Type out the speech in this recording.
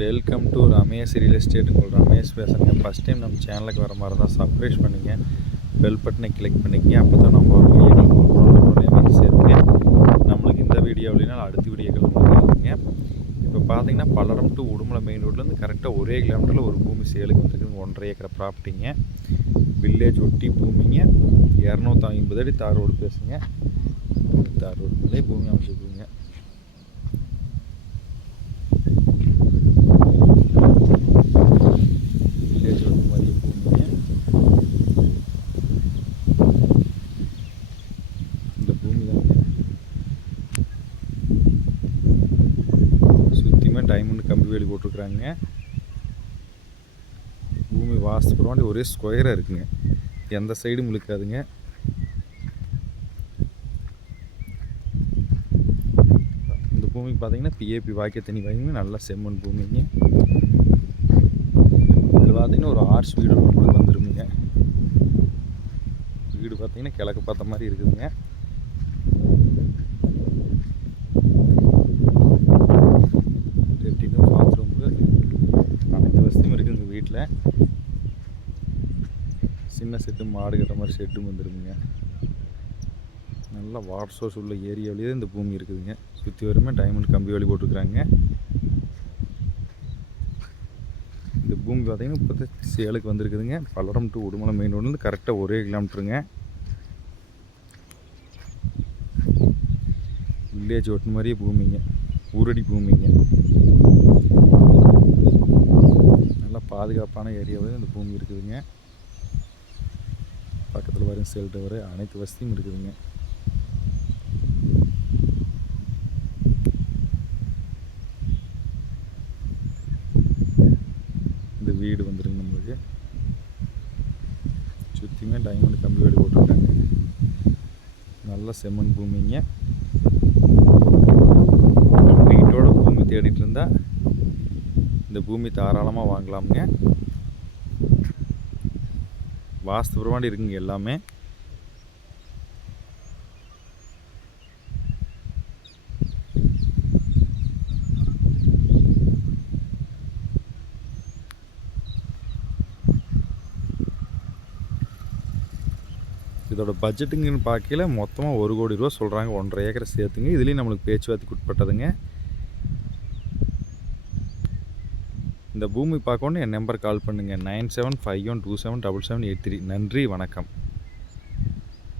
Welcome to Ramesh real estate. உங்கள் ரமேஷ் பேசுகிறேங்க. First time நம்ம சேனலுக்கு வர மாதிரி தான் சப்ஸ்கிரைப் பண்ணிங்க, பெல் பட்டனை கிளிக் பண்ணிக்கங்க. அப்போ தான் நம்ம ஒரு வீடியோக்கள் வந்து சேர்த்துங்க. நம்மளுக்கு இந்த வீடியோ அப்படின்னா அடுத்த வீடியோக்கள் உங்களுக்கு இருக்குங்க. இப்போ பார்த்தீங்கன்னா பல்லடம் டு உடுமலை மெயின் ரோட்லேருந்து கரெக்டாக ஒரே கிலோமீட்டரில் ஒரு பூமி சேலுக்கு வந்துருக்குங்க. 1.5 ஏக்கர் ப்ராப்பர்ட்டிங்க, வில்லேஜ் ஒட்டி பூமிங்க. 250 அடி தார் ரோடு பேசுங்க. தார் ரோடு மேலே பூமி அமைச்சிருக்குங்க. வில்லேஜ் வந்து மாதிரி பூமிங்க. இந்த பூமி தாங்க சுற்றியுமே டைமண்ட் கம்பி வேலி போட்டிருக்குறாங்க. பூமி வாஸ்து பரவாயில்ல, ஒரே ஸ்கொயராக இருக்குங்க, எந்த சைடும் இழுக்காதுங்க. இந்த பூமிக்கு பார்த்தீங்கன்னா பிஏபி வாக்கிய தண்ணி வாங்கி நல்லா செம்மண் பூமிங்க. இதில் பார்த்தீங்கன்னா ஒரு ஆர்ச் வீடு உங்களுக்கு வந்துருமுங்க. வீடு பார்த்தீங்கன்னா கிழக்கு பார்த்த மாதிரி இருக்குதுங்க. லெஃப்டின்னு பாத்ரூமுக்கு அனைத்து வசதியும் இருக்குதுங்க. வீட்டில் சின்ன செட்டு, மாடு கட்டுற மாதிரி செட்டும் வந்துருக்குங்க. நல்லா வாட்டர் சோர்ஸ் உள்ள ஏரியாவிலேயே இந்த பூமி இருக்குதுங்க. சுற்றி வருமே டைமண்ட் கம்பி வேலி போட்டுருக்குறாங்க. இந்த பூமி பார்த்தீங்கன்னா இப்போ சேலுக்கு வந்திருக்குதுங்க. பல்லடம் டு உடுமலை மெயின் ரோட்லேருந்து கரெக்டாக ஒரே கிலோமீட்டருங்க. வில்லேஜ் ஒட்டு மாதிரியே பூமிங்க, ஊரடி பூமிங்க. நல்லா பாதுகாப்பான ஏரியாவில் இந்த பூமி இருக்குதுங்க. பக்கத்தில் வரும் செல் டவர் அனைத்து வசதியும் இருக்குதுங்க. இந்த வீடு வந்துருங்க. நம்மளுக்கு சுற்றியுமே டைமண்ட் கம்பி வேலி போட்டிருக்காங்க. நல்ல செம்மண் பூமிங்க. வீட்டோட பூமி தேடிட்டு இருந்தால் இந்த பூமி தாராளமாக வாங்கலாமுங்க. வாஸ்து பிரமாண்டி இருக்குங்க எல்லாமே. இதோட பட்ஜெட்டுங்கன்னு பார்க்கல மொத்தமாக 1 கோடி ரூபா சொல்கிறாங்க. 1.5 ஏக்கரை சேர்த்துங்க. இதுலேயும் நம்மளுக்கு பேச்சுவார்த்தைக்கு உட்பட்டதுங்க. இந்த பூமி பார்க்கணுன்னு என் நம்பர் கால் பண்ணுங்கள். 9751277783. நன்றி, வணக்கம்.